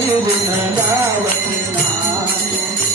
हरि गुण गावत नाचूंगी।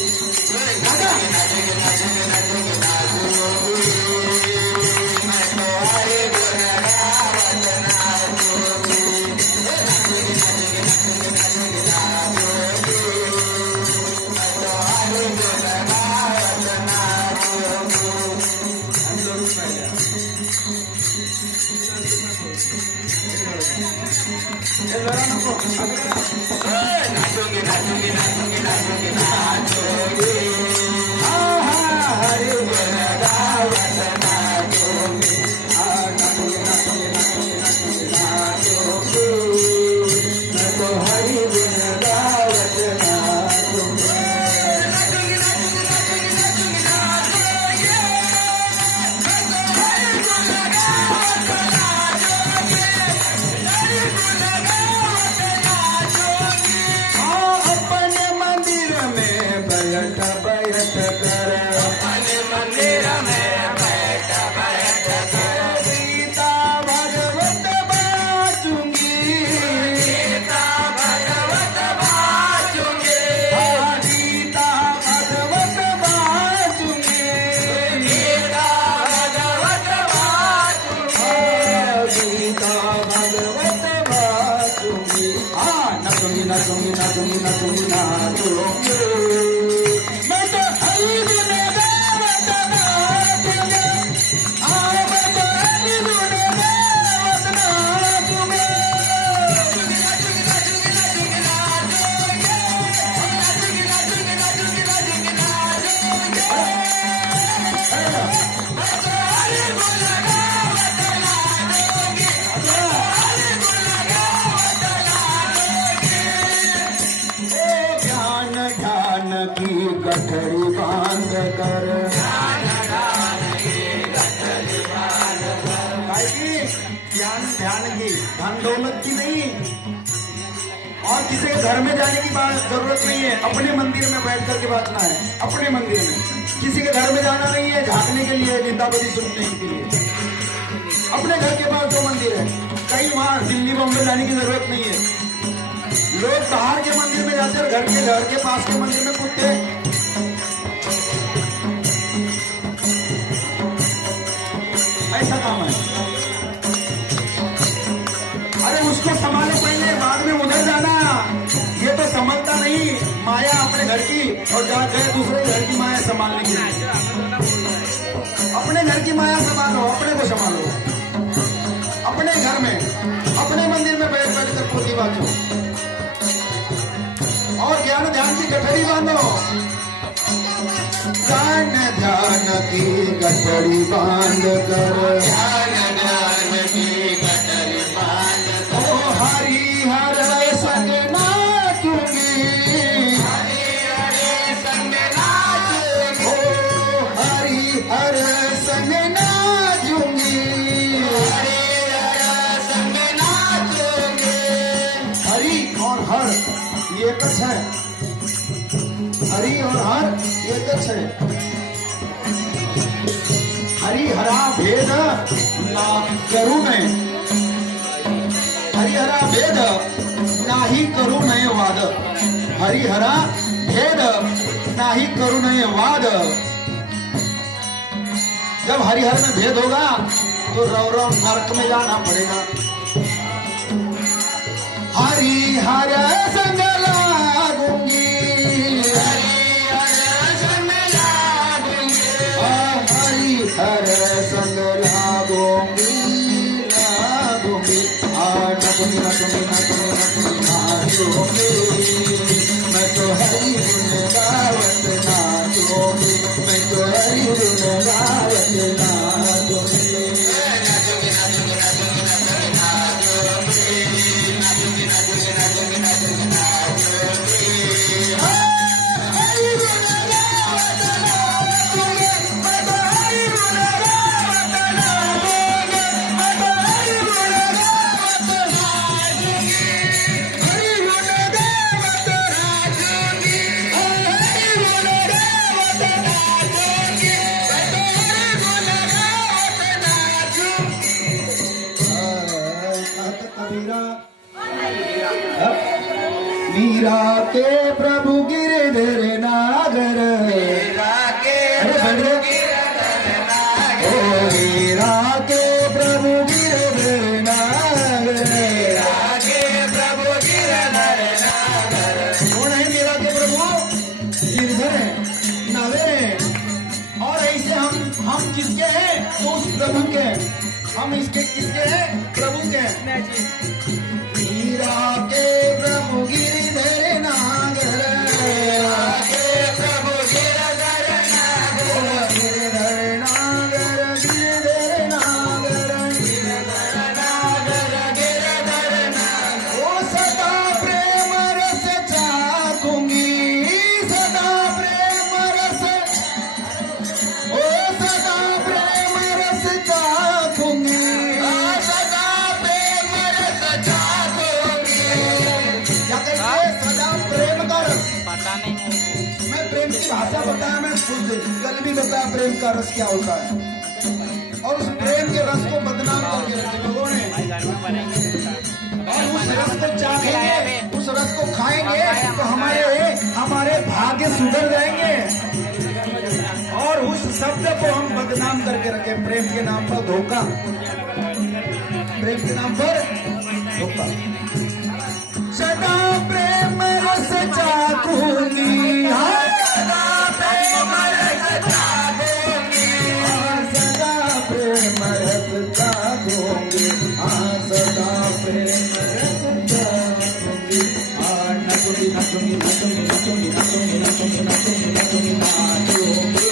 गठरी बांध कर ध्यान की धन दौलत की नहीं और किसी के घर में जाने की बात जरूरत नहीं है। अपने मंदिर में बैठ करके बांटना है। अपने मंदिर में किसी के घर में जाना नहीं है झांकने के लिए, निंदावली सुनने के लिए। अपने घर के पास जो मंदिर है, कहीं वहां दिल्ली बॉम्बे जाने की जरूरत नहीं है। लोग बाहर के मंदिर में जाते हैं, घर के पास के मंदिर में कूदते हैं। ऐसा काम है। अरे उसको संभाले पहले, बाद में उधर जाना। ये तो समझता नहीं माया अपने घर की और जाते हैं दूसरे घर की माया संभालने की। अपने घर की माया संभालो, अपने को संभालो। अपने घर में, अपने मंदिर में बैठ बैठ कर पूजी बांधो और ज्ञान ध्यान की गठरी बांधो। ज्ञान ध्यान की गठरी बांध कर, ज्ञान ध्यान की गठरी बांध कर, ओ हरि हर संग नाचूंगी, हरि हर संग नाचूंगी, ओ हरि हर संग नाचूंगी, हरि हर संग नाचूंगी। हरि और हर ये कछ है। हरि और हर ये कछ है। हरि हरा भेद ना करू मैं, हरि हरा भेद नाही करू नये वाद, हरि हरा भेद नाही करू नये वाद। जब हरिहर में भेद होगा तो रौरव नरक में जाना पड़ेगा। हरि हर संग लागूंगी, हरि हर संग लागूंगी, हरि हर संग लागूंगी, लागूंगी। नाचूंगी नाचूंगी नाचूंगी नाचूंगी, मैं तो हरि गुण गावत नाचूंगी, मैं तो हरि गुण गावत नाचूंगी। मीरा के प्रभु गिरधर नागर, मीरा के प्रभु गिरधर नागर, ओ मीरा के प्रभु गिरधर नागर, मीरा के प्रभु गिरधर नागर। कौन है मीरा के प्रभु? गिरधर है, नागर है। और ऐसे हम किसके हैं? तो उस प्रभु के। हम इसके किसके हैं? प्रभु के। मीरा के प्रभु गिरधर नागर, मीरा के प्रभु गिरधर नागर, गिरधर नागर, गिरधर नागर, गिरधर नागर, गिरधर नागर। ओ सदा प्रेम रस चाखूंगी, सदा प्रेम रस, ओ सदा प्रेम रस चाखूंगी, सदा प्रेम रस चाखूंगी। क्या कहेंगे? सदा प्रेम का रस। पता नहीं मैं प्रेम की भाषा बताया, मैं खुद कल भी बताया प्रेम का रस क्या होता है। और उस प्रेम के रस को बदनाम करके रखे लोगों ने, और उस रस को चाहेंगे, उस रस को खाएंगे तो हमारे भाग्य सुधर जाएंगे। और उस शब्द को हम बदनाम करके रखे, प्रेम के नाम पर धोखा, प्रेम के नाम पर धोखा। सदा प्रेम रस चाखूंगी, हाँ, सदा प्रेम रस चाखूंगी, सदा प्रेम रस चाखूंगी, हाँ, सदा प्रेम रस चाखूंगी, हाँ, नचूंगी नचूंगी नचूंगी नचूंगी नचूंगी नचूंगी नचूंगी नचूंगी नाचूंगी।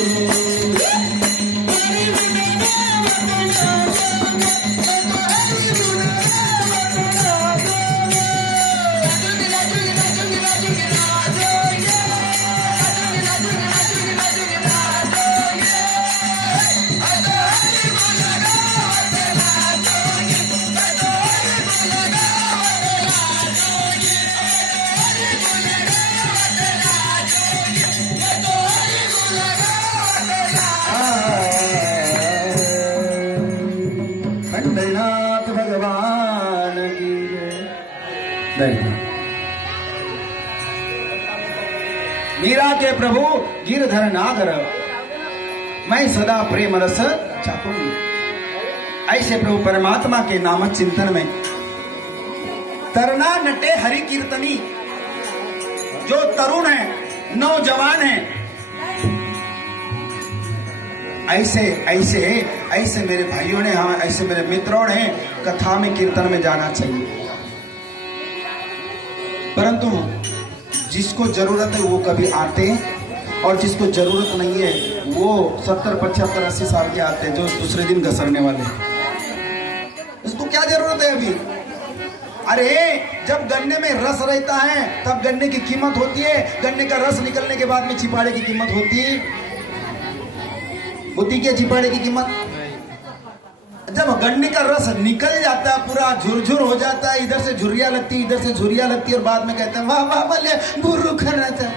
खंडनाथ भगवान की जय। मीरा के प्रभु गिरधर नागर, मैं सदा प्रेम रस चाहूंगी। ऐसे प्रभु परमात्मा के नाम चिंतन में तरना नटे हरि कीर्तनी, जो तरुण है, नौजवान है, ऐसे ऐसे ऐसे मेरे भाइयों ने, हाँ ऐसे मेरे मित्रों ने कथा में कीर्तन में जाना चाहिए। परंतु जिसको जरूरत है वो कभी आते, और जिसको जरूरत नहीं है वो 70, 75, 80 साल के आते हैं, जो दूसरे दिन घसरने वाले। उसको क्या जरूरत है अभी? अरे जब गन्ने में रस रहता है तब गन्ने की कीमत होती है, गन्ने का रस निकलने के बाद में छिपाड़े की कीमत होती क्या? छिपाड़े की कीमत। जब गन्ने का रस निकल जाता है, पूरा झुरझुर हो जाता है, इधर से झुरिया लगती है, इधर से झुरिया लगती है, और बाद में कहते हैं वाह वाह वाले गुरु खरा था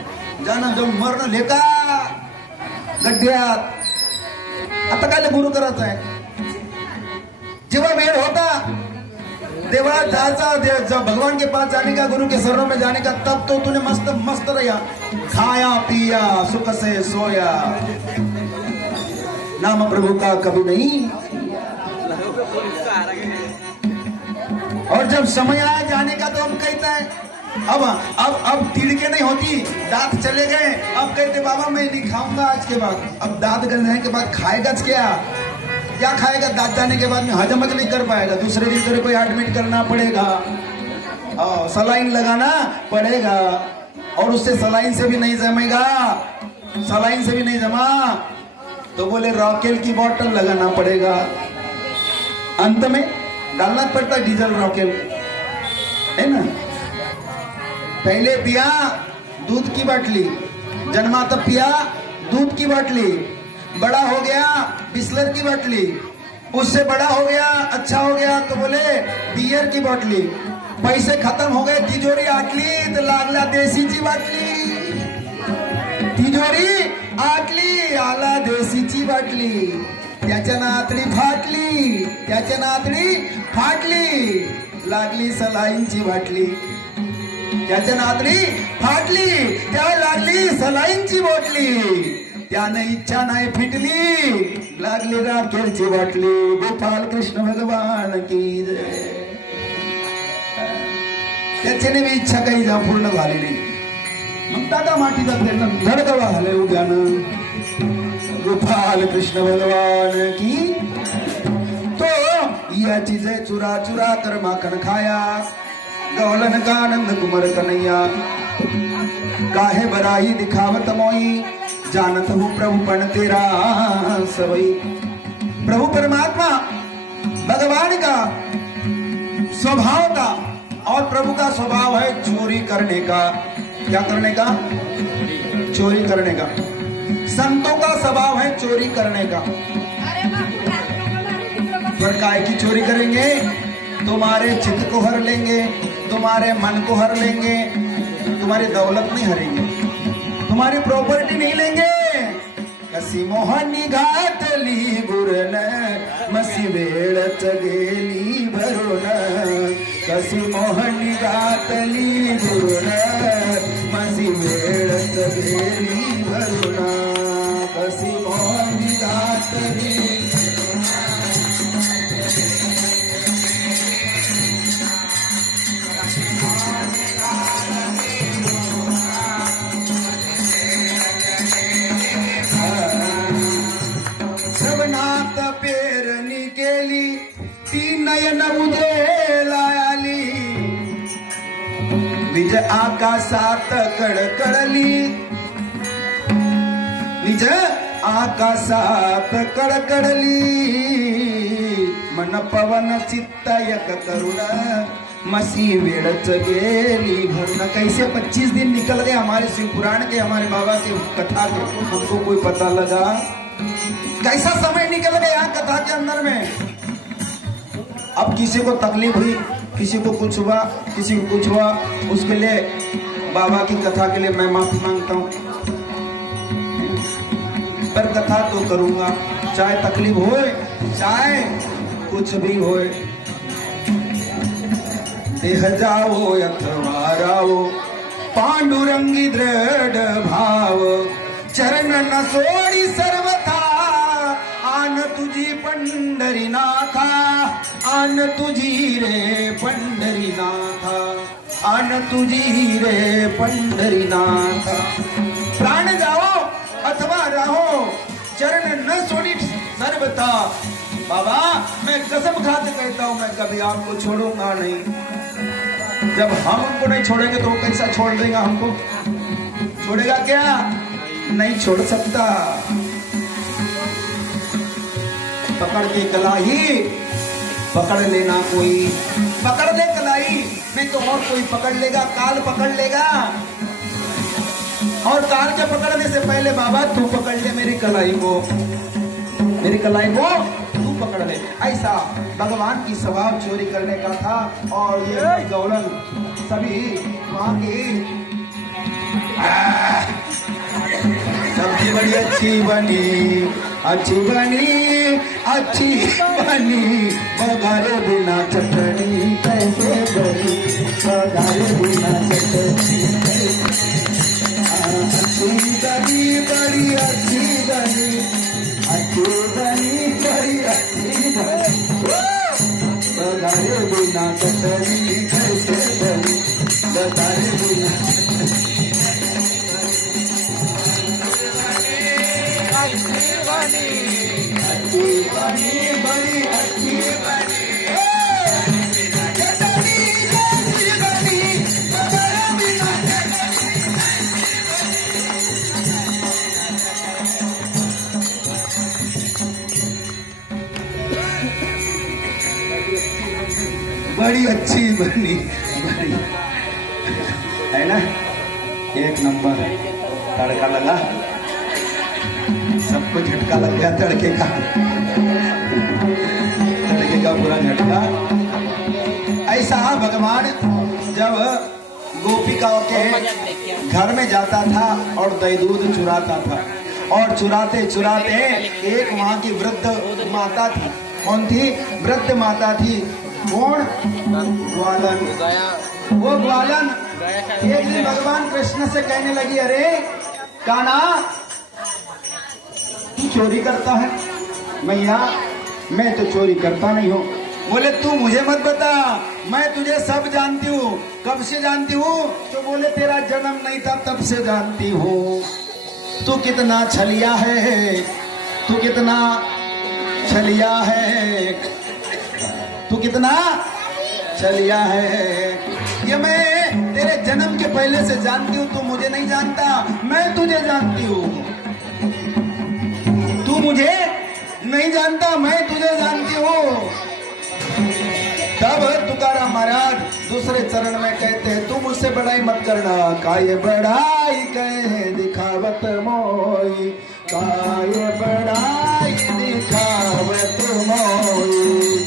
जाना जो मरण लेका गड्ढ्यात आता काय गुरु करायचं आहे। जेव्हा वेळ होता देवळात जायचा, जब भगवान के पास जाने का, गुरु के शरणों में जाने का, तब तो तूने मस्त मस्त रहा, खाया पिया सुख से सोया, नाम प्रभु का कभी नहीं। और जब समय आया जाने का तो हम कहते हैं अब तिड़के नहीं होती, दांत चले गए, अब कहते बाबा मैं नहीं खाऊंगा आज के बाद। अब दांत गलने के बाद खाएगा क्या खाएगा? दांत जाने के बाद में हजम नहीं कर पाएगा, दूसरे दिन तेरे को एडमिट करना पड़ेगा, सलाइन लगाना पड़ेगा, और उससे सलाइन से भी नहीं जमेगा, सलाइन से भी नहीं जमा तो बोले रॉकेल की बोतल लगाना पड़ेगा, अंत में डालना पड़ता डीजल रॉकेल, है ना। पहले पिया दूध की बाटली, जन्मा तब पिया दूध की बाटली, बड़ा हो गया बिस्लर की बाटली, उससे बड़ा हो गया अच्छा हो गया तो बोले बियर की बाटली, पैसे खत्म हो गए तिजोरी आटली तो लागला देसीची बाटली, तिजोरी आटली आला देसीची बाटली, त्याच्या नातडी फाटली लागली सलाईंची बाटली। त्याच्या नातली फाटली, त्या लागली सलाईंची बोटली, त्याने इच्छा नाही फिटली, लागली राखेलची बाटली. गोपाल कृष्ण भगवान की जय. त्याच्याने मी इच्छा काही जा पूर्ण झाली नाही. मग दादा मातीला त्यांना धडकवा झाले उद्यानं. गोपाल कृष्ण भगवान की तो याची जय. चुरा चुरा कर माखन खाया, गवलन का आनंद कुमर कन्हैया. काहे बराई दिखावत मोई, जानत हूँ प्रभु पण तेरा सवई. प्रभु परमात्मा भगवान का स्वभाव था, और प्रभु का स्वभाव है चोरी करने का. क्या करने का? चोरी करने का. संतों का स्वभाव है चोरी करने का. पर काय की चोरी करेंगे? तुम्हारे चित्त को हर लेंगे, तुम्हारे मन को हर लेंगे, तुम्हारी दौलत नहीं हरेंगे, तुम्हारी प्रॉपर्टी नहीं लेंगे. कसी मोहनी घातली गुरन, मसी वेळच गेली भरून. कसी मोहनी घातली गुरन, मसी वेळच गेली भरून. कसी मोहनी घातली. श्रवणात पेरणी केली, ती नयन उदयाला आली. विज आकाशात कडकडली, विज आकाशात कडकडली. मन पवन चित्त एक करुण, मसी वेड़च गेली भरना. कैसे 25 दिन निकल गए हमारे शिव पुराण के, हमारे बाबा की कथा के, हमको कोई पता लगा? कैसा समय निकल गया कथा के अंदर में. अब किसी को तकलीफ हुई, किसी को कुछ हुआ, किसी को कुछ हुआ, उसके लिए बाबा की कथा के लिए मैं माफी मांगता हूँ. पर कथा तो करूंगा, चाहे तकलीफ हो, चाहे कुछ भी हो. देह जाओ अथवा राओ, पांडुरंगी दृढ़ भाव. चरण न सोडी सर्वथा, आन तुझी पंढरीनाथा. आन तुझी रे पंढरीनाथा, आन तुझी रे पंढरीनाथा. प्राण जाओ अथवा रहो, चरण न सोडी सर्वथा. बाबा मैं कसम खा के कहता हूं, मैं कभी आपको छोड़ूंगा नहीं. जब हम उनको नहीं छोड़ेंगे तो वो कैसा छोड़ देगा हमको? छोड़ेगा क्या? नहीं छोड़ सकता. पकड़ के कलाई पकड़ लेना कोई, पकड़ ले कलाई, नहीं तो और कोई पकड़ लेगा, काल पकड़ लेगा. और काल के पकड़ने से पहले बाबा तू पकड़ ले मेरी कलाई को, मेरी कलाई को तू पकड़ ले. ऐसा भगवान की स्वभाव चोरी करने का था. और ये गौलन सभी वहां की सब्जी बड़ी अच्छी बनी, अच्छी बनी, अच्छी बनी. बघारे बिना चटनी कैसे बनी, बघारे बिना चटनी. अच्छी बनी, बड़ी अच्छी बनी, अच्छी बनी, बड़ी अच्छी बनी. बघारे बिना चटनी कैसे बनी, बघारे बिना अच्छी बनी, बड़ी अच्छी बनी. बड़ी अच्छी बनी, बड़ी है ना. एक नंबर तड़का लगा, सबको झटका लग गया तड़के का, तड़के का पूरा झटका. ऐसा भगवान जब गोपिकाओं के घर में जाता था और दही दूध चुराता था, और चुराते चुराते एक वहां की वृद्ध माता थी. कौन थी? वृद्ध माता थी. कौन? ग्वालन. वो ग्वालन एक दिन भगवान कृष्ण से कहने लगी, अरे कान्हा तू चोरी करता है? मैया मैं तो चोरी करता नहीं हूँ। बोले तू मुझे मत बता, मैं तुझे सब जानती हूँ। कब से जानती हूँ? तो बोले तेरा जन्म नहीं था तब से जानती हूँ। तू कितना छलिया है, तू कितना छलिया है, तू कितना छलिया है। ये मैं तेरे जन्म के पहले से जानती हूँ। तू मुझे नहीं जानता, मैं तुझे जानती हूँ। तू मुझे नहीं जानता, मैं तुझे जानती हूँ। तब तुकाराम महाराज दूसरे चरण में कहते हैं, तू मुझसे बड़ाई मत करना। काय बड़ाई कहे दिखावत मोई, काय बड़ाई दिखावत मोई।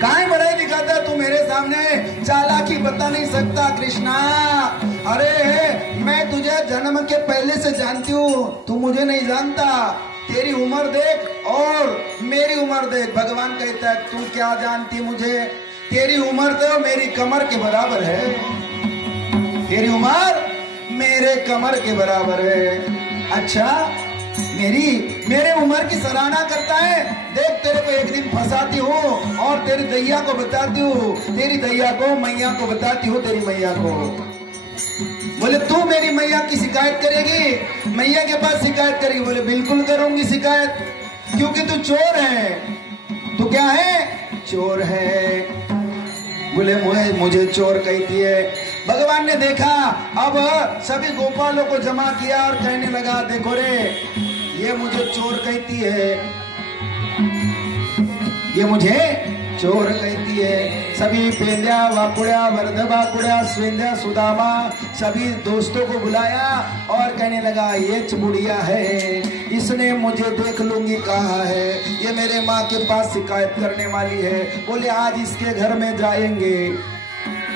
काय बड़ाई दिखाता तू मेरे सामने, चालाकी बता नहीं सकता कृष्णा। अरे मैं तुझे जन्म के पहले से जानती हूँ, तू मुझे नहीं जानता। तेरी उम्र देख और मेरी उम्र देख। भगवान कहता है तू क्या जानती मुझे? तेरी उम्र तो मेरी कमर के बराबर है, तेरी उम्र मेरे कमर के बराबर है। अच्छा मेरे उम्र की सराहना करता है। देख तेरे को एक दिन फंसाती हूँ और तेरी दैया को बताती हूँ, तेरी दैया को मैया को बताती हूँ, तेरी मैया को। बोले तू मेरी मैया की शिकायत करेगी, मैया के पास शिकायत करेगी? बोले बिल्कुल करूंगी शिकायत, क्योंकि तू चोर है। तू क्या है? चोर है। बोले मुझे चोर कहती है। भगवान ने देखा, अब सभी गोपालों को जमा किया और कहने लगा, देखो रे ये मुझे चोर कहती है, ये मुझे चोर कहती है। सभी पेंद्या वाकुड़ा वर्धवा कुड़ा स्वेंद्या सुदामा सभी दोस्तों को बुलाया और कहने लगा ये बुढ़िया है, इसने मुझे देख लूंगी कहा है, ये मेरे माँ के पास शिकायत करने वाली है। बोले आज इसके घर में जाएंगे।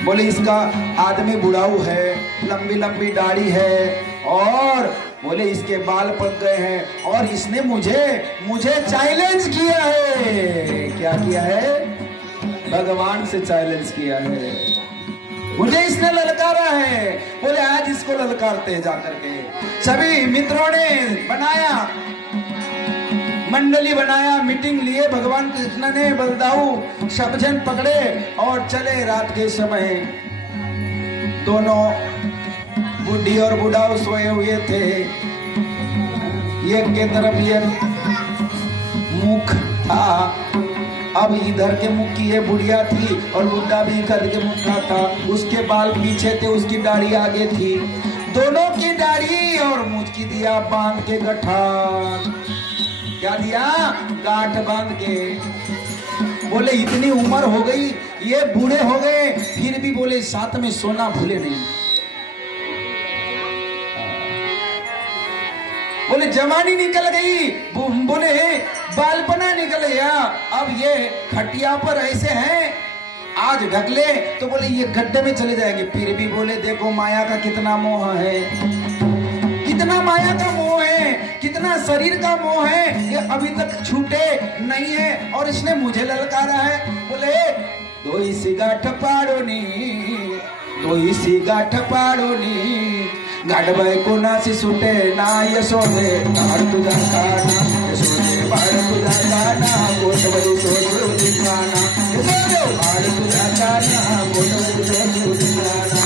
बोले इसका आदमी बुढ़ाऊ है, लंबी लंबी दाढ़ी है और बोले इसके बाल पक गए हैं और इसने मुझे चैलेंज किया है। क्या किया है? भगवान से चैलेंज किया है, मुझे इसने ललकारा है। बोले आज इसको ललकारते जाकर के। सभी मित्रों ने बनाया, मंडली बनाया, मीटिंग लिए। भगवान कृष्ण ने बलदाऊ सब जन पकड़े और चले। रात के समय दोनों बुढ़ी और बुढ़ाऊ सोए हुए थे। एक के तरफ ये मुख था, अब इधर के मुख की ये बुढ़िया थी और बुढ़ा भी इधर के मुख का था। उसके बाल पीछे थे, उसकी दाढ़ी आगे थी। दोनों की दाढ़ी और मुझ की दिया बांध के गठा। क्या दिया? गांठ बांध के। बोले इतनी उम्र हो गई, ये बूढ़े हो गए, फिर भी बोले साथ में सोना भूले नहीं। बोले जवानी निकल गई, बोले बालपना निकल गया। अब ये खटिया पर ऐसे हैं, आज ढक ले तो बोले ये गड्ढे में चले जाएंगे। फिर भी बोले देखो माया का कितना मोह है, कितना माया का मोह है, कितना शरीर का मोह है, ये अभी तक छूटे नहीं है और इसने मुझे ललकारा है। बोले दो सिगाठ पाड़ो नी, तो इसी गाठ पाडोनी गाठबाई कोणाशी सुटे ना यशोदे बाळ तुझा काना यशोदे बाळ तुझा काना गोठवली सोडू दिखाना यशोदे बाळ तुझा काना गोठवली सोडू दिखाना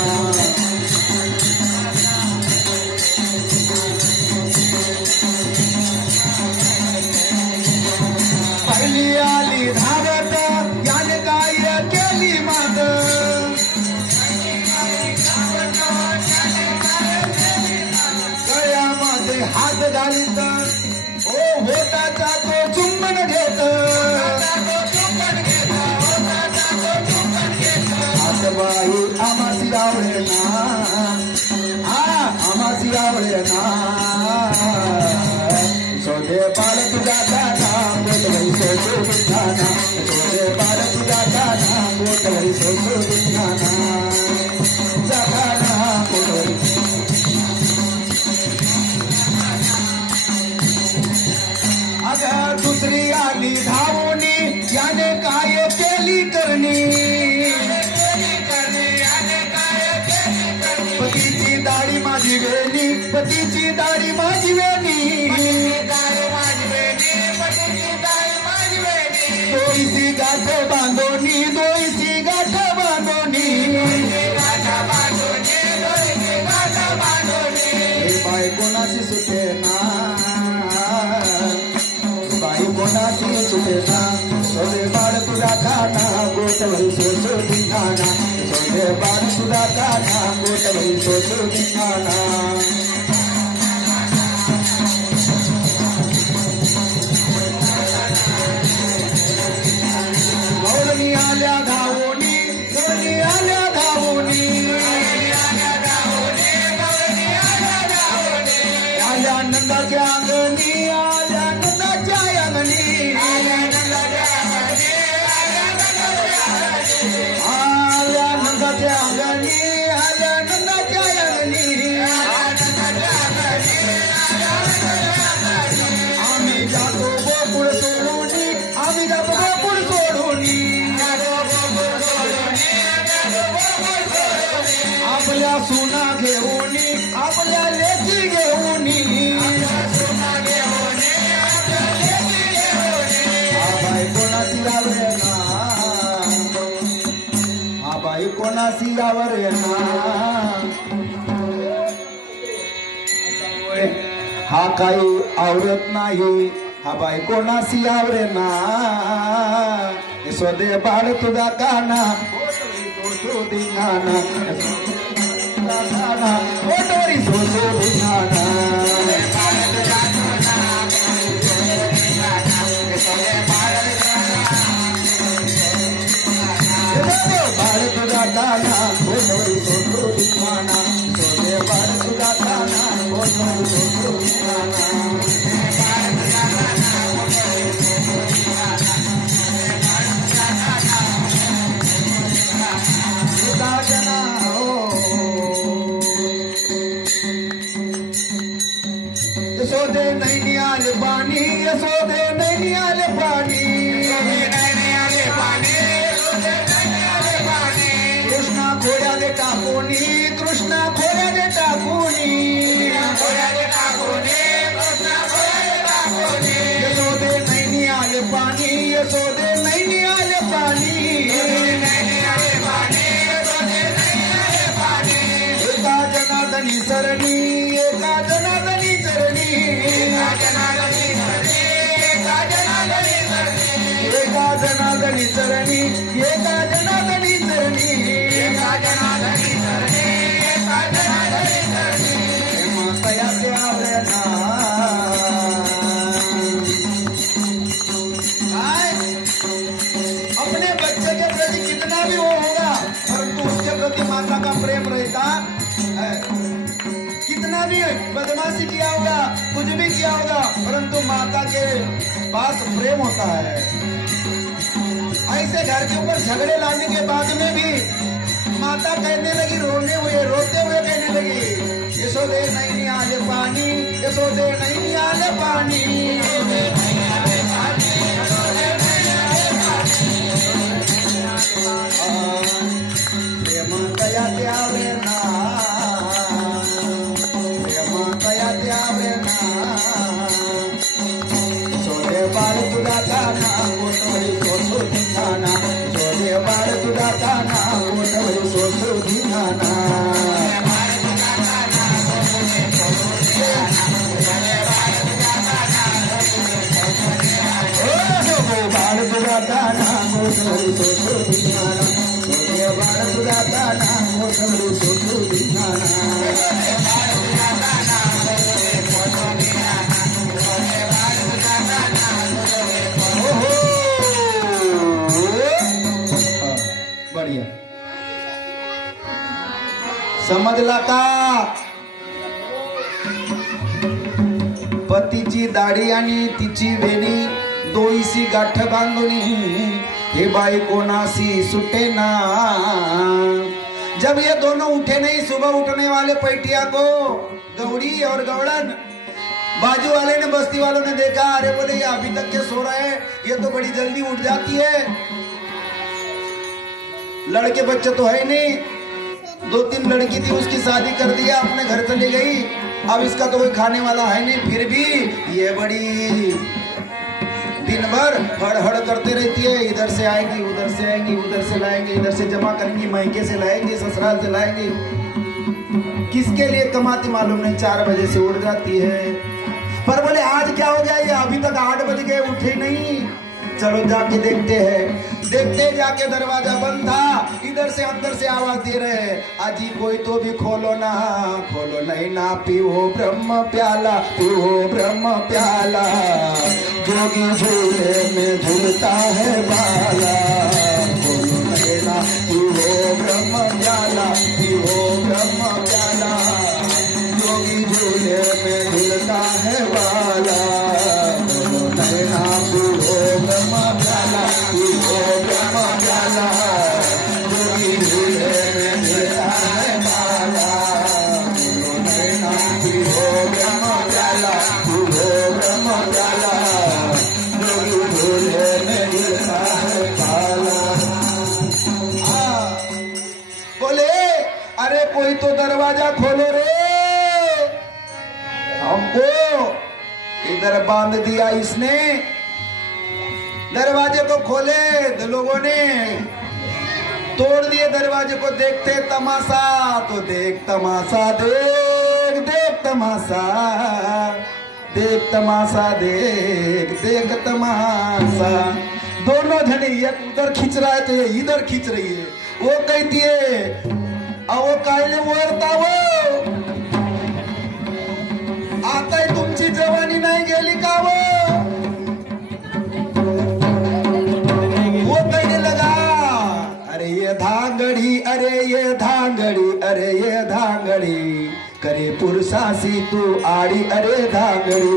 पहिली आली धावत याने काय केली मात गळ्यामध्ये हात घालीत ओ होताचा तो चुंबन घेत आजबाई आमासी आवडे ना आमासी आवडे ना सोदे बाळ तुझा काना गोठवली सोडू दिखाना सोदे बाळ तुझा काना गोठवली सोडू दिखाना तुझा काना गोठवली अगं दुसरी आली धावणी याने काय केली करणी पतीची दाढी माझी वेणी पतीची दाढी माझी वेणी दोईसी गाठ बांधोनी दोईसी गाठ बांधोनी हे बाई कोणाची सुटे ना बाई कोणाची सुटे ना सोदे बाळ तुझा काना गोठवली सोसू दिखाना सोदे बाळ तुझा काना गोठवली सोसू दिखाना गौरणी आल्या धावोनी गौरणी आल्या धावोनी आल्या नंदाच्या अंगणी आल्या नंदाच्या अंगणी आल्या नंदाच्या अंगणी आल्या नंदाच्या अंगणी आम्ही जातो गोकुळ सोडूनी आम्ही जातो गोकुळ सोडूनी आपल्या सुना घेऊनी आपल्या लेकी घेऊनी बाई कोणाची आवरे ना हा बाई कोणाची आवरे ना हा काही आवडत नाही हा बाई कोणाशी आवरे ना यशोदे बाळ तुझा काना सोसू दिखाना गोठवली सोसू दिखाना बाळ तुझा काना गोठवली सोसू दिखाना सोदे बाळ तुझा काना गोठवली सोसू दिखाना यशोदे नहीं आले पानी यशोदे नहीं आले पानी कृष्णा घोड्या दे टाकूनी कृष्णा घोड्या दे टाकूनी यशोदे नहीं आले पानी यशोदे नहीं आले पानी एका जनार्दनी सरणी एका जनार्दनी चरणी एका जनार्दनी चरणी एका जनार्दनी चरणी मातया से आवरे ना अपने बच्चे के प्रति कितना भी वो होगा परंतु उसके प्रति माता का प्रेम रहता है कितना भी बदमाशी किया होगा कुछ भी किया होगा परंतु माता के पास प्रेम होता है ऐसे घर के ऊपर झगड़े लाने के बाद में भी माता कहने लगी रोते हुए कहने लगी यशोदे नहीं आले पानी यशोदे नहीं आले पानी प्रेम दया त्याग वाजला का पतीची दाढी आणि तिची वेणी दोईसी गाठ बांधुनी हे बाई कोणासी सुटे ना। जब ये दोनों उठे नहीं, सुबह उठने वाले पैटिया को गौड़ी और गौड़न, बाजू वाले ने बस्ती वालों ने देखा, अरे बोले ये अभी तक के सो रहे हैं, ये तो बड़ी जल्दी उठ जाती है, लड़के बच्चे तो है नहीं, 2-3 लड़की थी उसकी शादी कर दिया, अपने घर चली गई, अब इसका तो कोई खाने वाला है नहीं, फिर भी ये बड़ी दिन भर हड़ करते रहती है, इधर से आएंगी उधर से आएंगी, उधर से लाएंगे इधर से जमा करेंगी, मायके से लाएंगी ससुराल से लाएंगी, किसके लिए कमाती मालूम नहीं, 4 बजे से उठ जाती है। पर बोले आज क्या हो गया, ये अभी तक 8 बज गए उठे नहीं, चलो जाके देखते हैं। देखते जाके दरवाजा बंद था, इधर से अंदर से आवाज दे रहे, आजी कोई तो भी खोलो ना, खोलो नहीं ना, पीओ ब्रह्म प्याला, पीओ ब्रह्म प्याला, जोगी झूले में झूलता है बाला, खोलो नहीं ना, पीओ ब्रह्म प्याला, पीओ ब्रह्म प्याला, जोगी झूले में झूलता है बाला, खोलो नहीं ना, पीओ ब्रह्म प्याला, पीओ ब्रह्म प्याला, जोगी झूले में झूलता है बाला, खोलो नहीं ना, पीओ ब्रह्म प्याला, पीओ ब्रह्म प्याला, जोगी झूले में झूलता है बाला। बोले अरे कोई तो दरवाजा खोलो रे, हमको इधर बांध दिया इसने, दरवाजे को खोले तो लोगों ने तोड़ दिए दरवाजे को, देखते तमाशा, तो देख तमाशा, देख देख तमाशा, देख तमाशा, देख देख तमाशा। दोनों जने, एक उधर खींच रहा है तो ये इधर खींच रही है, वो कहती है अब वो कायले वरता आता है, तुमची जवानी नहीं गेली का वो कहने लगा, अरे ये धांगड़ी, अरे ये धांगड़ी, अरे ये धांगड़ी, करे पुरसासी तू आड़ी, अरे धांगड़ी,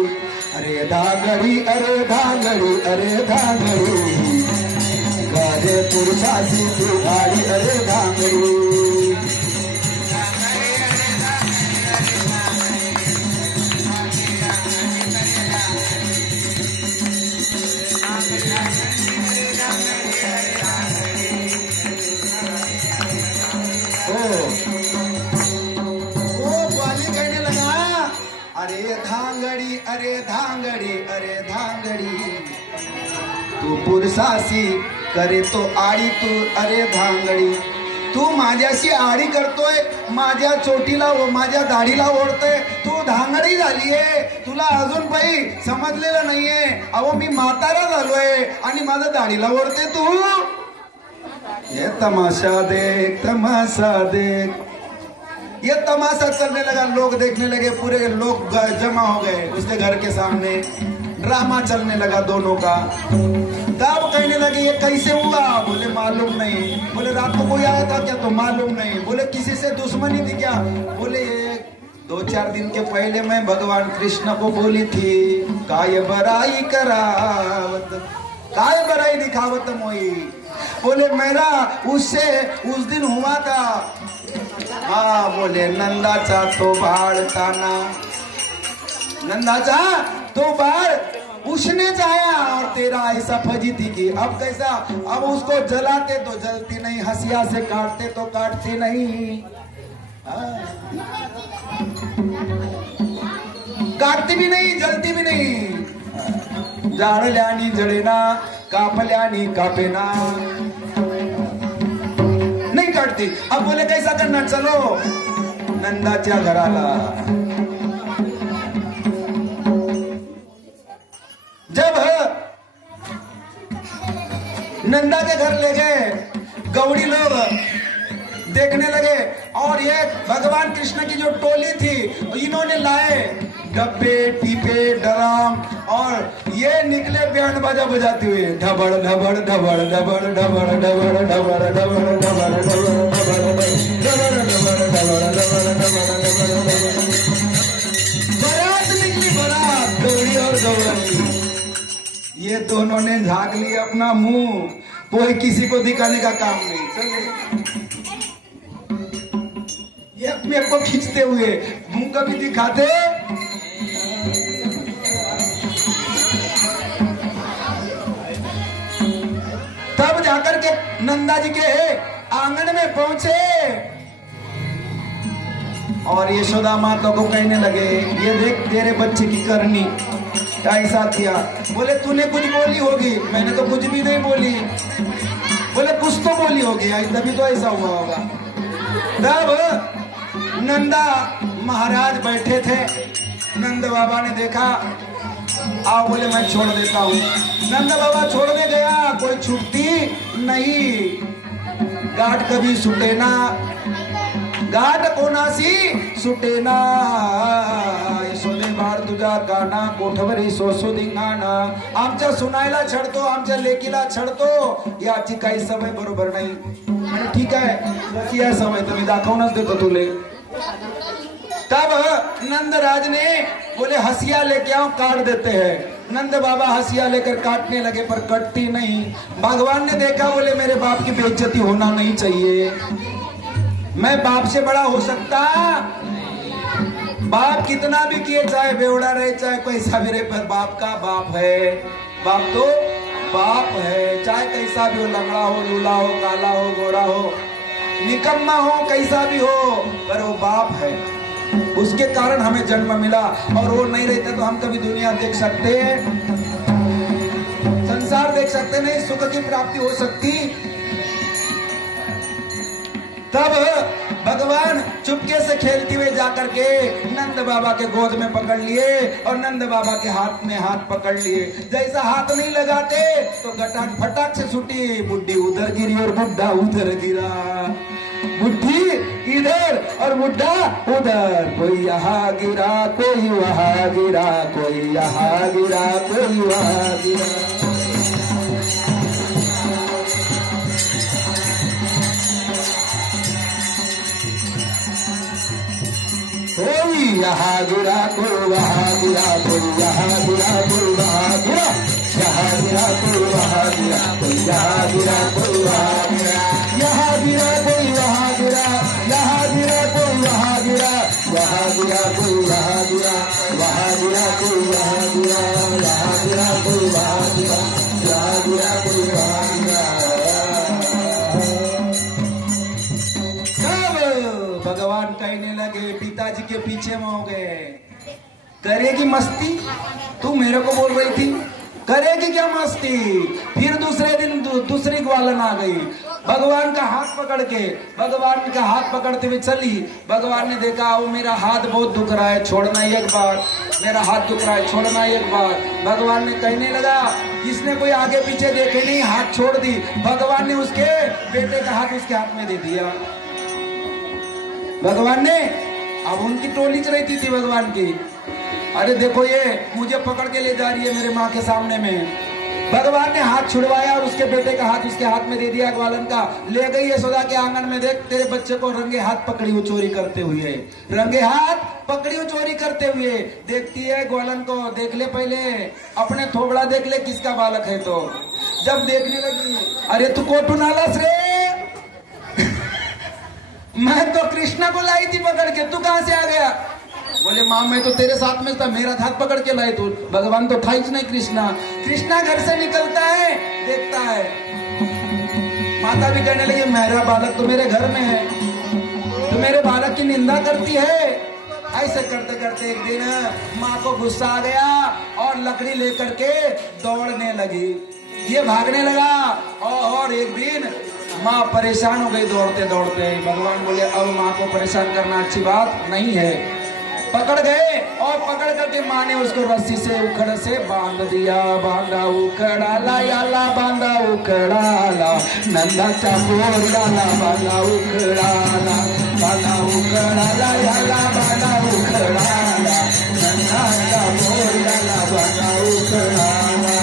अरे धांगड़ी, अरे धांगड़ी, अरे धांगड़ी, करे पुरसासी तू आड़ी, अरे धांगड़ी। धांगड़ी, अरे धांगड़ी, अरे धांगड़ी, तू पुरसासी करे तो आडी, तू अरे धांगडी, तू माझ्याशी आडी करतोय, माझ्या चोटीला व माझ्या दाढीला ओढतोय, तू धांगडी झालीये, तुला अजून काही समजलेलं नाहीये, अहो मी म्हातारा झालोय आणि माझ्या दाढीला ओढते तू। ये तमाशा देख, तमाशा देख, ये तमाशा चलने लगा, लोग देखने लगे, पूरे लोग जमा हो गए उसके घर के सामने, ड्रामा चलने लगा दोनों का। तब कहने लगे ये कैसे हुआ, बोले मालूम नहीं, बोले रात को कोई आया था क्या, तो मालूम नहीं, बोले किसी से दुश्मनी थी क्या, बोले ये 2-4 दिन के पहले मैं भगवान कृष्ण को बोली थी, काय बराई करावत, काय बराई दिखावत मोई, बोले मेरा उससे उस दिन हुआ था। हाँ बोले नंदाचा तो बाळ ताना, नंदाचा तो बाळ उसने चाहा और तेरा ऐसा फजीती की, अब कैसा, अब उसको जलाते तो जलती नहीं, हंसिया से काटते तो काटती नहीं, काटती भी नहीं जलती भी नहीं, जाळल्यानी जळेना, कापल्यानी कापेना, नहीं काटती। अब बोले कैसा करना, चलो नंदाच्या घराला। जब नंदा के घर ले गए, गौड़ी लोग देखने लगे और ये भगवान कृष्ण की जो टोली थी इन्होंने लाए डब्बे पीपे ड्रम और ये निकले बैंड बाजा बजाते हुए, ढबड़ ढबड़ ढबड़ ढबड़ ढबड़ ढबड़ ढबड़ ढबड़ ढबड़ ढबड़ ढबड़ ढबड़ ढबड़ ढबड़ ढबड़ दोनों ने झाग लिया अपना मुंह, कोई किसी को दिखाने का काम नहीं। चले ये अपने को खींचते हुए मुंह कभी दिखाते, तब जाकर के नंदा जी के आंगन में पहुंचे और यशोदा माता को कहने लगे, ये देख तेरे बच्चे की करनी, ऐसा किया। बोले तूने कुछ बोली होगी? मैंने तो कुछ भी नहीं बोली। बोले कुछ तो बोली होगी, आज तभी तो ऐसा हुआ होगा। तब नंदा महाराज बैठे थे, नंद बाबा ने देखा, आओ बोले मैं छोड़ देता हूँ। नंद बाबा छोड़ने गया, कोई छुट्टी नहीं। गाठ कभी सुटे ना, गाठ कोणासी सुटे ना, यशोदे बाळ तुझा गाणा कोठवरी सोसो धिंगाणा। आमच्या सुनायला छडतो, आमच्या लेकीला छडतो, याची काही सवय बरोबर नाही। आणि ठीक आहे, याची या सवय तर मी दाखवूनच देतो तुले। तब नंदराज ने बोले हसिया लेके आओ, काट देते हैं। नंद बाबा हसिया लेकर काटने लगे पर कटती नहीं। भगवान ने देखा, बोले मेरे बाप की बेइज्जती होना नहीं चाहिए, मैं बाप से बड़ा हो सकता? बाप कितना भी किए, चाहे बेवड़ा रहे चाहे कैसा भी रहे, पर बाप का बाप है। बाप तो बाप है, चाहे कैसा भी हो, लंगड़ा हो, लूला हो, काला हो, गोरा हो, निकम्मा हो, कैसा भी हो, पर वो बाप है। उसके कारण हमें जन्म मिला, और वो नहीं रहता तो हम कभी दुनिया देख सकते, संसार देख सकते नहीं, सुख की प्राप्ति हो सकती। तब भगवान चुपके से खेलते हुए जाकर के नंद बाबा के गोद में पकड़ लिए और नंद बाबा के हाथ में हाथ पकड़ लिए। जैसा हाथ नहीं लगाते तो गटाक फटाक से छूटी, बुड्ढी उधर गिरी और बुड्ढा उधर गिरा। बुड्ढी इधर और बुड्ढा उधर, कोई यहाँ गिरा कोई वहाँ गिरा, कोई यहाँ गिरा कोई वहाँ गिरा। कोई यहाँ गिरा कोई वहाँ गिरा, कोई यहाँ गिरा कोई वहाँ गिरा, यहाँ गिरा कोई वहाँ गिरा, कोई यहाँ गिरा कोई वहाँ गिरा, यहाँ गिरा कोई वहाँ गिरा, यहाँ गिरा कोई वहाँ गिरा, यहाँ गिरा कोई वहाँ गिरा, वहाँ गिरा कोई वहाँ गिरा, यहाँ गिरा कोई वहाँ गिरा, यहाँ गिरा कोई वहाँ गिरा। भगवान कहने लगे, पिताजी के पीछे में हो गए, करेगी मस्ती? तू मेरे को बोल रही थी, करेगी क्या मस्ती? फिर दूसरे दिन दूसरी ग्वालन आ गई, भगवान का हाथ पकड़ के, भगवान का हाथ पकड़ते हुए चली। भगवान ने देखा, वो मेरा हाथ बहुत दुख रहा है, छोड़ना एक बार, मेरा हाथ दुख रहा है, छोड़ना एक बार। भगवान ने कहने लगा, इसने कोई आगे पीछे देखे नहीं, हाथ छोड़ दी। भगवान ने उसके बेटे का हाथ उसके हाथ में दे दिया। भगवान ने, अब उनकी टोली चल थी भगवान की, अरे देखो ये मुझे पकड़ के ले जा रही है मेरे माँ के सामने में। भगवान ने हाथ छुड़वाया और उसके बेटे का हाथ उसके हाथ में दे दिया ग्वालन का। ले गई यशोदा के आंगन में, देख तेरे बच्चे को रंगे हाथ पकड़ी हुई चोरी करते हुए, रंगे हाथ पकड़ी हुई चोरी करते हुए। देखती है ग्वालन को, देख ले पहले अपने थोबड़ा देख ले किसका बालक है। तो जब देखने लगी, अरे तू कोटू नालस रे, मैं तो कृष्णा को लाई थी पकड़ के, तू कहां से आ गया? बोले माँ मैं तो तेरे साथ में था, मेरा हाथ पकड़ के लाई तू। भगवान तो था ही नहीं कृष्णा। कृष्णा घर से निकलता है, देखता है, माता भी कहने लगी मेरा बालक तो मेरे घर में है, तो मेरे बालक की निंदा करती है। ऐसे करते करते एक दिन माँ को गुस्सा आ गया और लकड़ी लेकर के दौड़ने लगी, ये भागने लगा। और एक दिन माँ परेशान हो गई दौड़ते दौड़ते। भगवान बोले अब माँ को परेशान करना अच्छी बात नहीं है। पकड़ गए और पकड़ करके माँ ने उसको रस्सी से उखड़ से बांध दिया। बांधा उखड़ाला याला, बांधा उखड़ाला, नंदा चापोर डाला, बांधा उखड़ाला, बांधा उखड़ाला याला, बांधा उखड़ाला, नंदा चापोर डाला, बांधा उखड़ाला।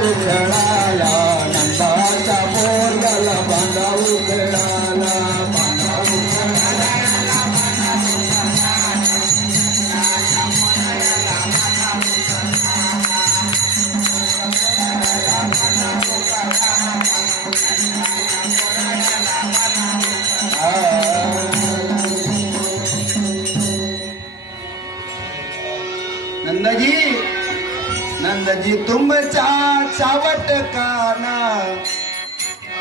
उखड़ाला, नंदा चापोर डाला, बांधा उखड़ाला। जी तुम चावट काना,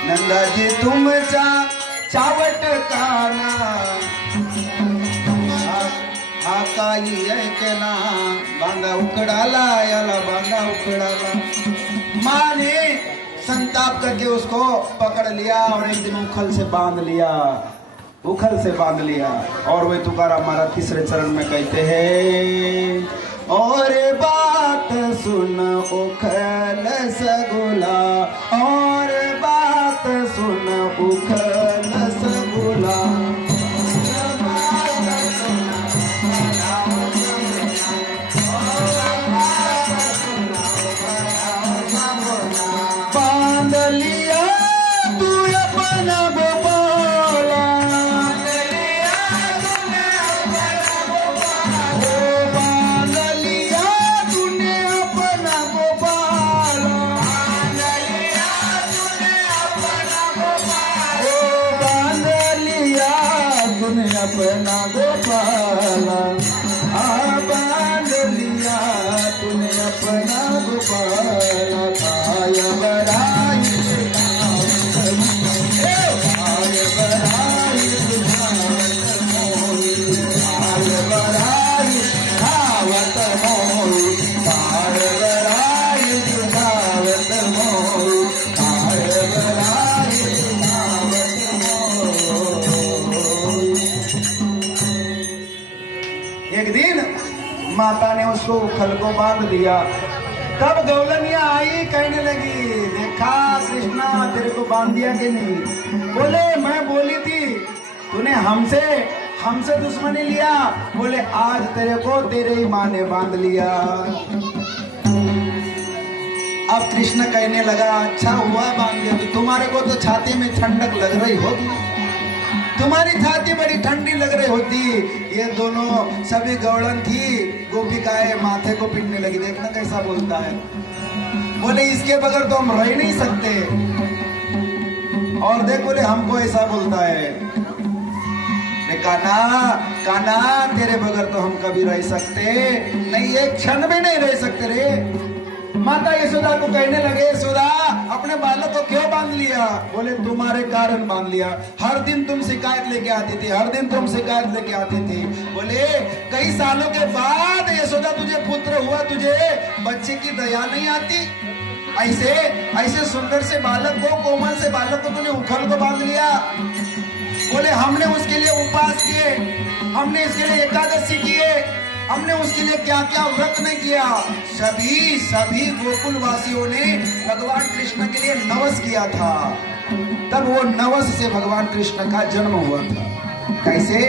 नंदा जी तुम चावट काना, हा काही आहे के ना बांगा उकड़ाला याला बांगा उकड़ाला। माँ ने संताप करके उसको पकड़ लिया और एक दिन उखल से बांध लिया, उखल से बांध लिया। और वे तुकाराम महाराज तीसरे चरण में कहते हैं, और बात सुन उखल सगुला, और बात सुन उखल सगुला। बांध लिया तू अपना गोपाला, बांध लिया तूने अपना गोपाला, बांध लिया तूने अपना गोपाला, बांध लिया तूने अपना गोपाला। काय बराई काय बराई काय बराई धावत मोई, काय बराई धावत मोई, काय बराई धावत मोई। एक दिन माता ने उसको उखल को बांध दिया। तब गौलनिया आई, कहने लगी, देखा कृष्णा तेरे को बांध दिया कि नहीं? बोले मैं बोली थी, तूने हमसे दुश्मनी लिया। बोले आज तेरे को तेरे ही माँ ने बांध लिया। अब कृष्ण कहने लगा, अच्छा हुआ बांध दिया, तो तुम्हारे को तो छाती में ठंडक लग रही होगी, तुम्हारी छाती बड़ी ठंडी लग रही होती। ये दोनों सभी गौड़न थी, गोपिकाएं माथे को पीटने लगी। देखना कैसा बोलता है, बोले इसके बगैर तो हम रह नहीं सकते। और देख बोले हमको ऐसा बोलता है, काना तेरे बगैर तो हम कभी रह सकते नहीं, एक क्षण भी नहीं रह सकते रे। माता यशोदा को कहने लगे, यशोदा अपने बालक को क्यों बांध लिया? बोले तुम्हारे कारण बांध लिया। हर दिन तुम शिकायत लेके आती थी, हर दिन तुम शिकायत लेके आती थी। बोले कई सालों के बाद यशोदा तुझे पुत्र हुआ, तुझे बच्चे की दया नहीं आती? ऐसे सुंदर से बालक को, कोमल से बालक को तूने उखल को बांध लिया। बोले हमने उसके लिए उपवास किए, हमने इसके लिए एकादशी किए, हमने उसके लिए क्या क्या व्रत नहीं किया। सभी गोकुल वासियों ने भगवान कृष्ण के लिए नवस किया था। तब वो नवस से भगवान कृष्ण का जन्म हुआ था। कैसे?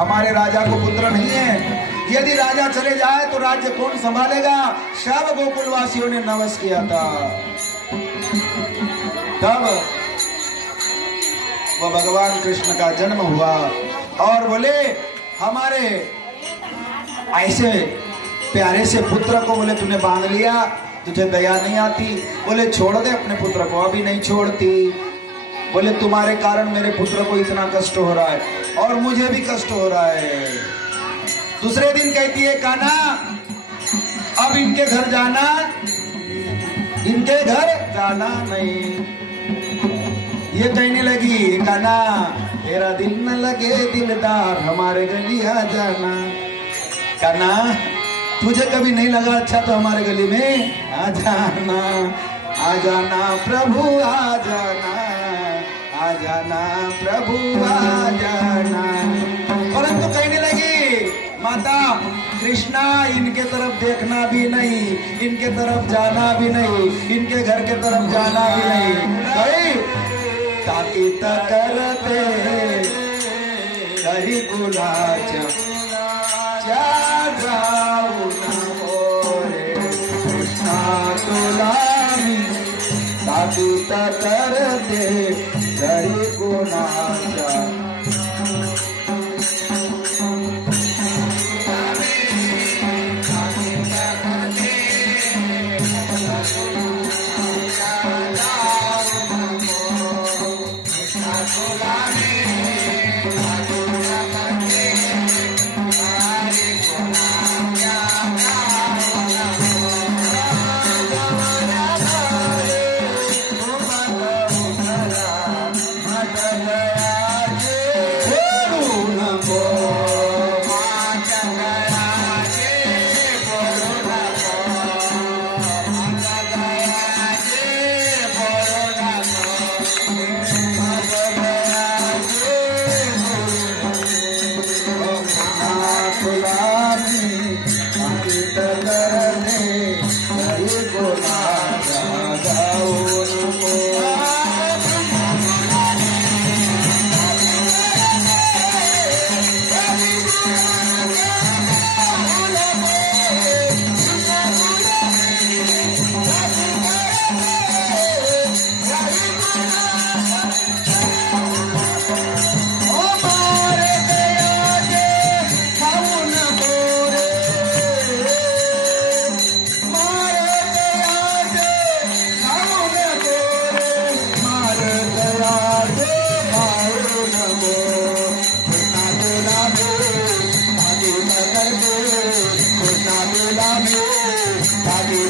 हमारे राजा को पुत्र नहीं है, यदि राजा चले जाए तो राज्य कौन संभालेगा? सब गोकुल वासियों ने नवस किया था। तब वो भगवान कृष्ण का जन्म हुआ। और बोले हमारे ऐसे प्यारे से पुत्र को बोले तूने बांध लिया, तुझे दया नहीं आती? बोले छोड़ दे अपने पुत्र को। अभी नहीं छोड़ती। बोले तुम्हारे कारण मेरे पुत्र को इतना कष्ट हो रहा है और मुझे भी कष्ट हो रहा है। दूसरे दिन कहती है, कान्हा अब इनके घर जाना, इनके घर जाना नहीं। ये कहने लगी, कान्हा तेरा दिल न लगे दिलदार, हमारे गली आ जाना। कान्हा तुझे कभी नहीं लगा अच्छा तो हमारे गली में आ जाना, आ जाना प्रभु आ जाना, आ जाना प्रभु आ जाना। परंतु कहने लगी माता, कृष्णा इनके तरफ देखना भी नहीं, इनके तरफ जाना भी नहीं, इनके घर के तरफ जाना भी नहीं। ताकि करते कही गुलाच जाऊ कृष्णा तुलामी, ताकि करते कही गुलाच।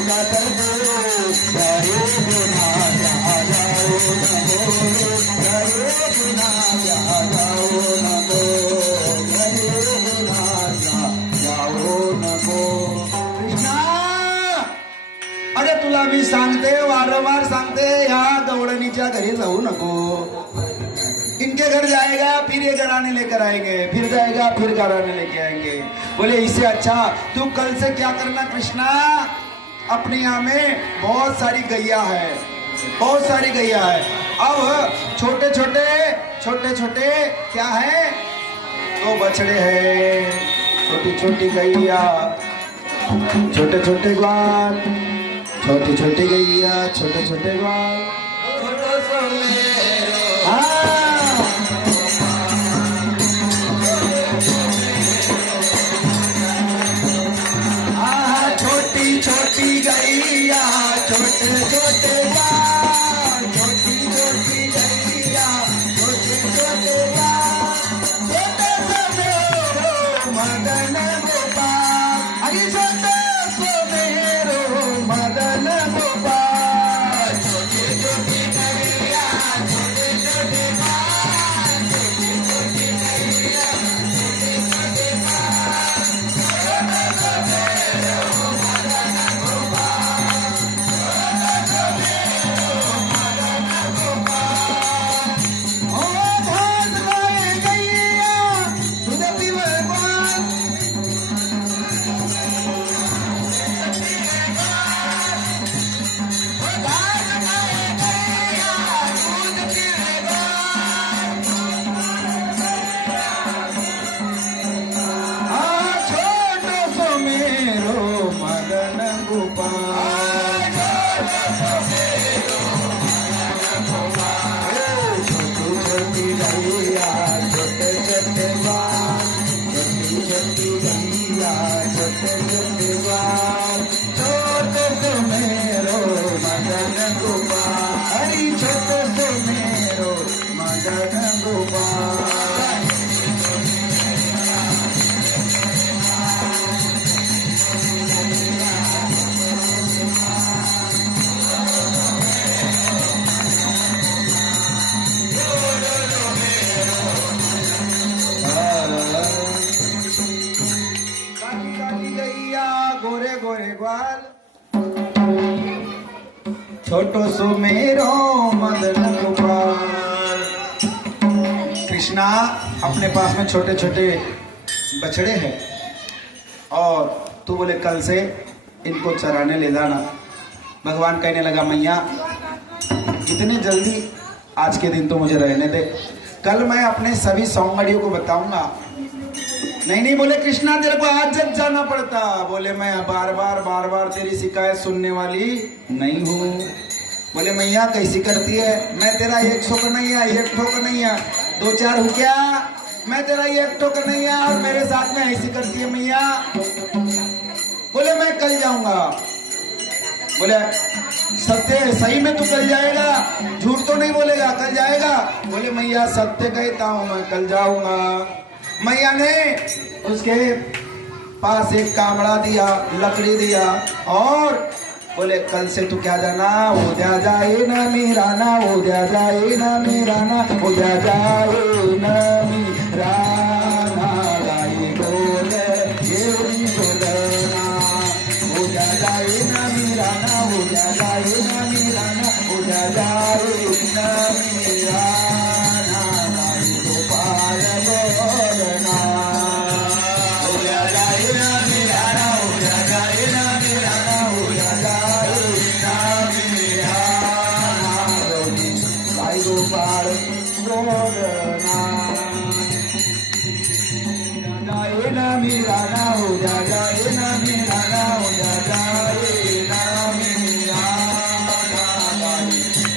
का तरबो जाओ गुना जा जाओ नको जाओ गुना जा जाओ नको गुना जा जाओ नको कृष्णा अरे तुला मी सांगते वारंवार सांगते या गवळणीच्या घरी जाऊ नको इनके घर जाएगा फिर ये घराने लेकर आएंगे फिर जाएगा फिर घराने लेके आएंगे बोले इससे अच्छा तू कल से क्या करना कृष्णा अपने यहाँ में बहुत सारी गैया है बहुत सारी गैया है अब छोटे छोटे क्या है तो बछड़े हैं छोटी छोटी गैया छोटे छोटे ग्वाल छोटी छोटी गैया छोटे छोटे ग्वाल छोटो सो मेरो हाँ छोटी गैया छोटे छोटे ग्वाल छोटी छोटी गैया छोटे छोटे ग्वाल छोटे से मेरो मदन गोपाल अरे छोटे से मेरो मदन गोपाल छोटी छोटी गैया छोटे छोटे ग्वाल छोटी छोटी गैया छोटे छोटे छोटो सो मेरो मदन गोपाल कृष्णा अपने पास में छोटे छोटे बछड़े हैं और तू बोले कल से इनको चराने ले जाना भगवान कहने लगा मैया इतनी जल्दी आज के दिन तो मुझे रहने दे कल मैं अपने सभी सौंगड़ियों को बताऊंगा नहीं बोले कृष्णा तेरे को आज जब जाना पड़ता बोले मैं बार बार तेरी शिकायत सुनने वाली नहीं हूँ बोले मैया कैसी करती है मैं तेरा 100 का नहीं है 1 ठोकर नहीं है 2-4 हूँ क्या मैं तेरा 1 ठोकर नहीं है और मेरे साथ में ऐसी करती है मैया बोले मैं कल जाऊंगा बोले सत्य सही में तू कल जाएगा झूठ तो नहीं बोलेगा कल जाएगा बोले मैया सत्य कहता हूँ मैं कल जाऊंगा मैया ने उसके पास एक कामड़ा दिया लकड़ी दिया और बोले कल से तू क्या जाना हो जाए ना मेरा ना हो जाए ना मेरा ना हो जाए ना मेरा ना गाई बोले ये भी बोलना हो जाए ना मेरा ना हो जाए ना मेरा ना हो जाए ना मेरा ना गाई गोपाल बोलना हो जाए ना मेरा ना हो जाए ना मेरा ना हो जाए ना मेरा ना गाई गोपाल बोलना जाए ना मेरा ना हो जाए ना मेरा ना हो जाए ना मेरा ना गाई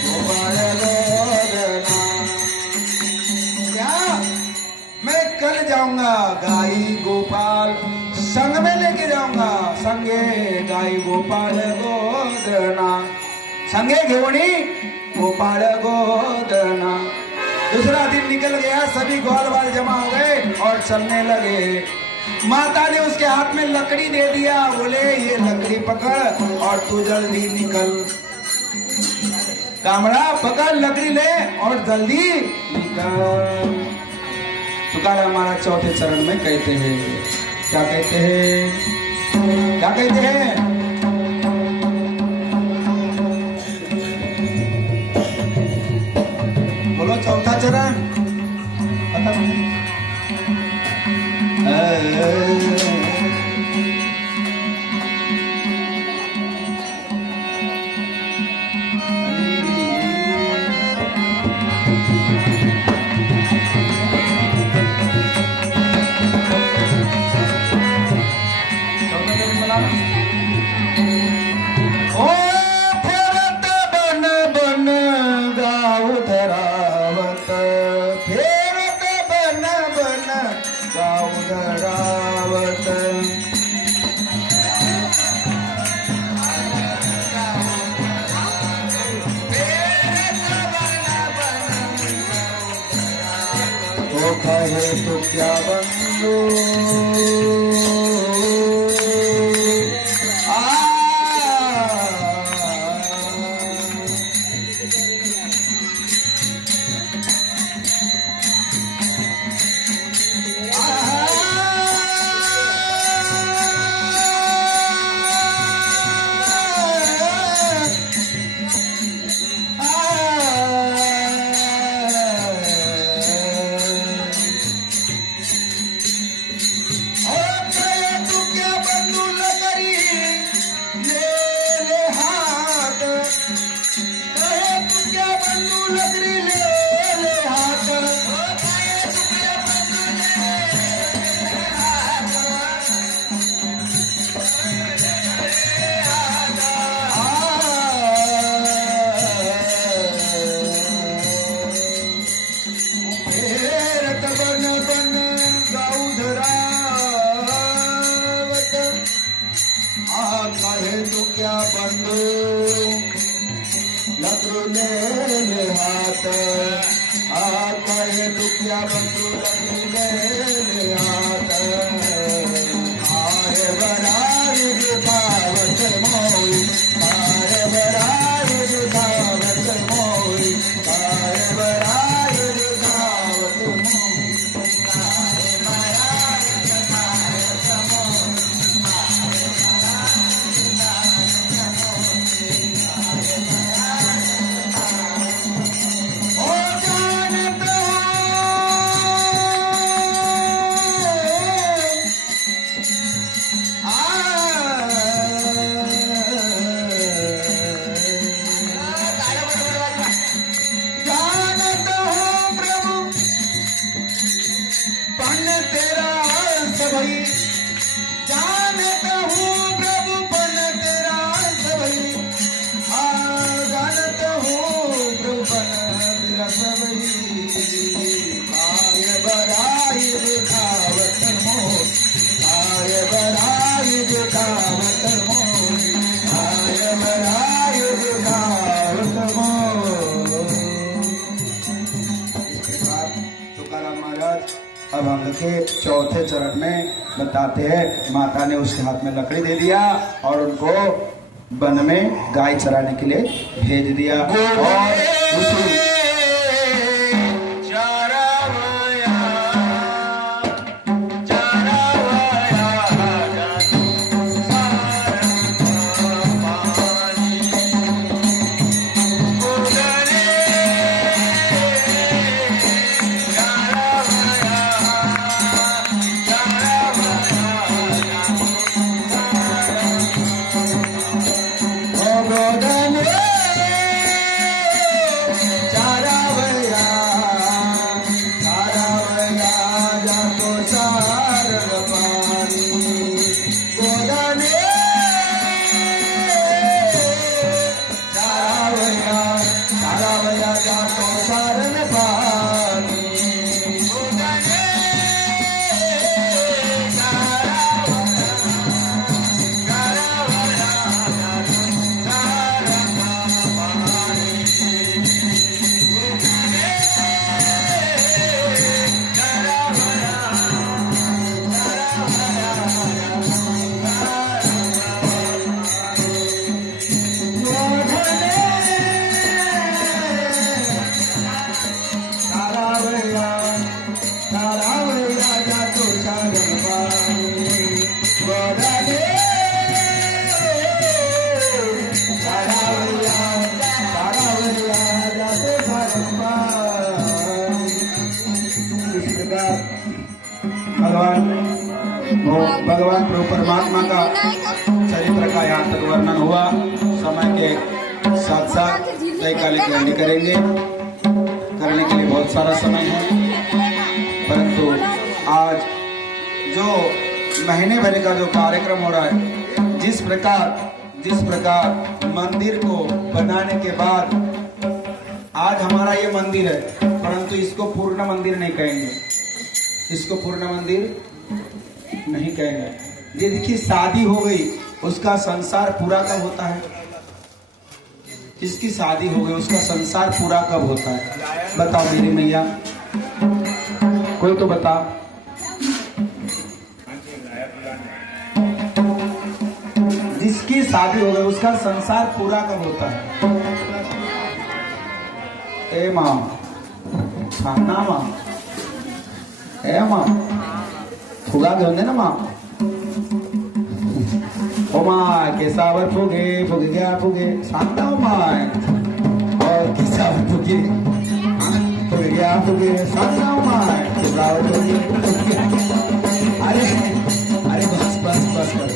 गोपाल बोलना क्या मैं कल जाऊंगा गाई गोपाल संग में लेके जाऊंगा संगे गाई गोपाल गोदना संगे घेवणी गोपाल गोदना दूसरा दिन निकल गया सभी ग्वाल वाल जमा हो गए और चलने लगे माता ने उसके हाथ में लकड़ी दे दिया, बोले ये लकड़ी पकड़ और तू जल्दी निकल। कामड़ा पकड़ लकड़ी ले और जल्दी निकल। तुकाराम महाराज चौथे चरण में कहते हैं, क्या कहते हैं, क्या कहते हैं? बोलो चौथा चरण पता नहीं। कहे तो क्या बंदो कहे तो क्या बंदो लकड़ो ले हाथ, कहे तो क्या बंदो लकड़ो ले हाथ। आए बरार दुखावत मोई, आए बरार दुखावत मोई, आए बरार दुखावत मोई। जानता हूँ प्रभु पन तेरा सबई, जानता हूँ प्रभु पन तेरा सबई। आय बराई दुखावत मोह, आय बराई दुखावत मोह, आय बराई दुखावत मोह। इसके बाद तुकाराम महाराज अब अंग के चौथे चरण में बताते हैं, माता ने उसके हाथ में लकड़ी दे दिया और उनको वन में गाय चराने के लिए भेज दिया। और जहाँ तक वर्णन हुआ समय के साथ साथ कई काले की करेंगे, करने के लिए बहुत सारा समय है, परंतु आज जो महीने भर का जो कार्यक्रम हो रहा है, जिस प्रकार मंदिर को बनाने के बाद आज हमारा ये मंदिर है, परंतु इसको पूर्ण मंदिर नहीं कहेंगे, इसको पूर्ण मंदिर नहीं कहेंगे। ये देखिए शादी हो गई, उसका संसार पूरा कब होता है? जिसकी शादी हो गई उसका संसार पूरा कब होता है? बताओ मेरी मैया, कोई तो बता। जिसकी शादी हो गई उसका संसार पूरा कब होता है? ए माँ, खाना माँ, ए माँ, फुगा के होंगे ना माँ। ओ माँ केसावर फुगे फुगे गया फुगे शांता हो माँ, और केसावर फुगे फुगे गया फुगे शांता हो माँ, केसावर फुगे। अरे अरे बस बस बस बस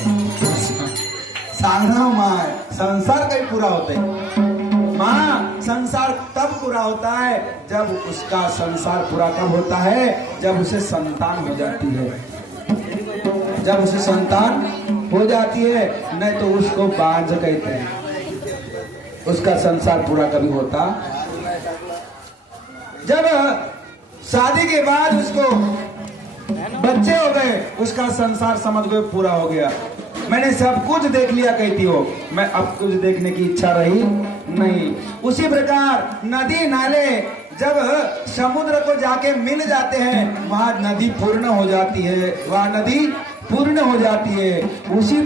सांगना माँ, संसार कहीं पूरा होता है माँ। संसार तब पूरा होता है जब उसका संसार पूरा कब होता है? जब उसे संतान हो जाती है, जब उसे संतान हो जाती है, नहीं तो उसको बांझ कहते हैं। उसका संसार पूरा कभी होता। जब शादी के बाद उसको बच्चे हो गए, उसका संसार समझ गए पूरा हो गया। मैंने सब कुछ देख लिया कहती हो, मैं अब कुछ देखने की इच्छा रही नहीं। उसी प्रकार नदी नाले जब समुद्र को जाके मिल जाते हैं, वहां नदी पूर्ण हो जाती है, वहां नदी पूर्ण हो जाती है। उसी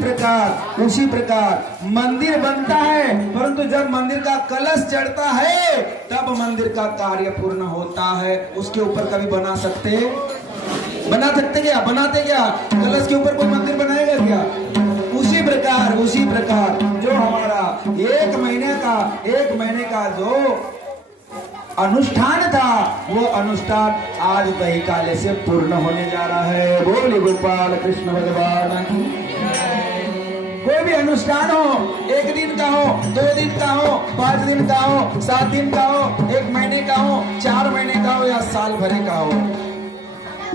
प्रकार मंदिर बनता है, परंतु जब मंदिर का कलश चढ़ता है तब मंदिर का कार्य पूर्ण होता है। उसके ऊपर कभी बना सकते क्या? बनाते क्या? कलश के ऊपर कोई मंदिर बनाएगा क्या? उसी प्रकार जो हमारा एक महीने का जो अनुष्ठान था, वो अनुष्ठान आज दही काले से पूर्ण होने जा रहा है। बोले गोपाल कृष्ण भगवान। कोई भी अनुष्ठान हो, 1 दिन का हो, 2 दिन का हो, 5 दिन का हो, 7 दिन का हो, 1 महीने का हो, 4 महीने का हो या साल भरे का हो,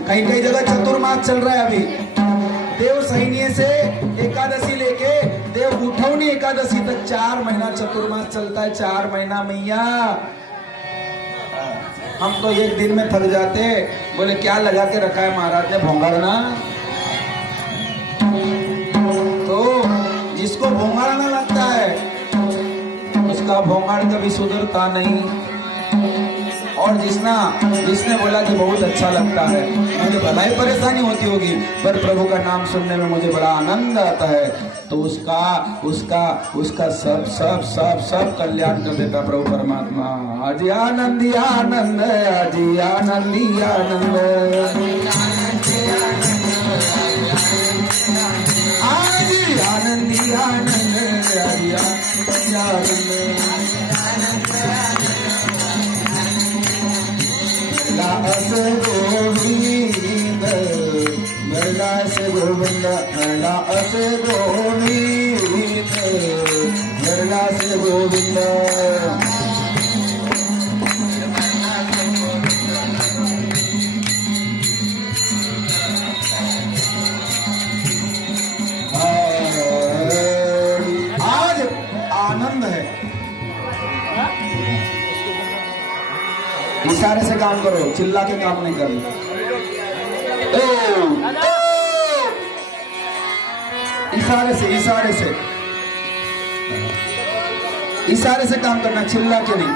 कई जगह चतुर्मास चल रहा है। अभी देव सैन्य से एकादशी लेके देव उठौनी एकादशी तक 4 महीना चतुर्मास चलता है। 4 महीना मैया, हम तो 1 दिन में थक जाते। बोले क्या लगा के रखा है महाराज ने भोंगाड़ना? तो जिसको भोंगाड़ना लगता है उसका भोंगाड़ कभी सुधरता नहीं। और जिसने बोला कि बहुत अच्छा लगता है, मुझे भला ही परेशानी होती होगी पर प्रभु का नाम सुनने में मुझे बड़ा आनंद आता है, तो उसका सब कल्याण कर देता प्रभु परमात्मा। आज आनंदी आनंद, आज आनंदी आनंद, आज आनंदी आनंद, आज आनंद। अस गोविंद मरला से गोविंद, मरला अस गोविंद मरला से गोविंद। आज आनंद है। इशारे से काम करो, चिल्ला के काम नहीं करना। इशारे से काम करना, चिल्ला के नहीं।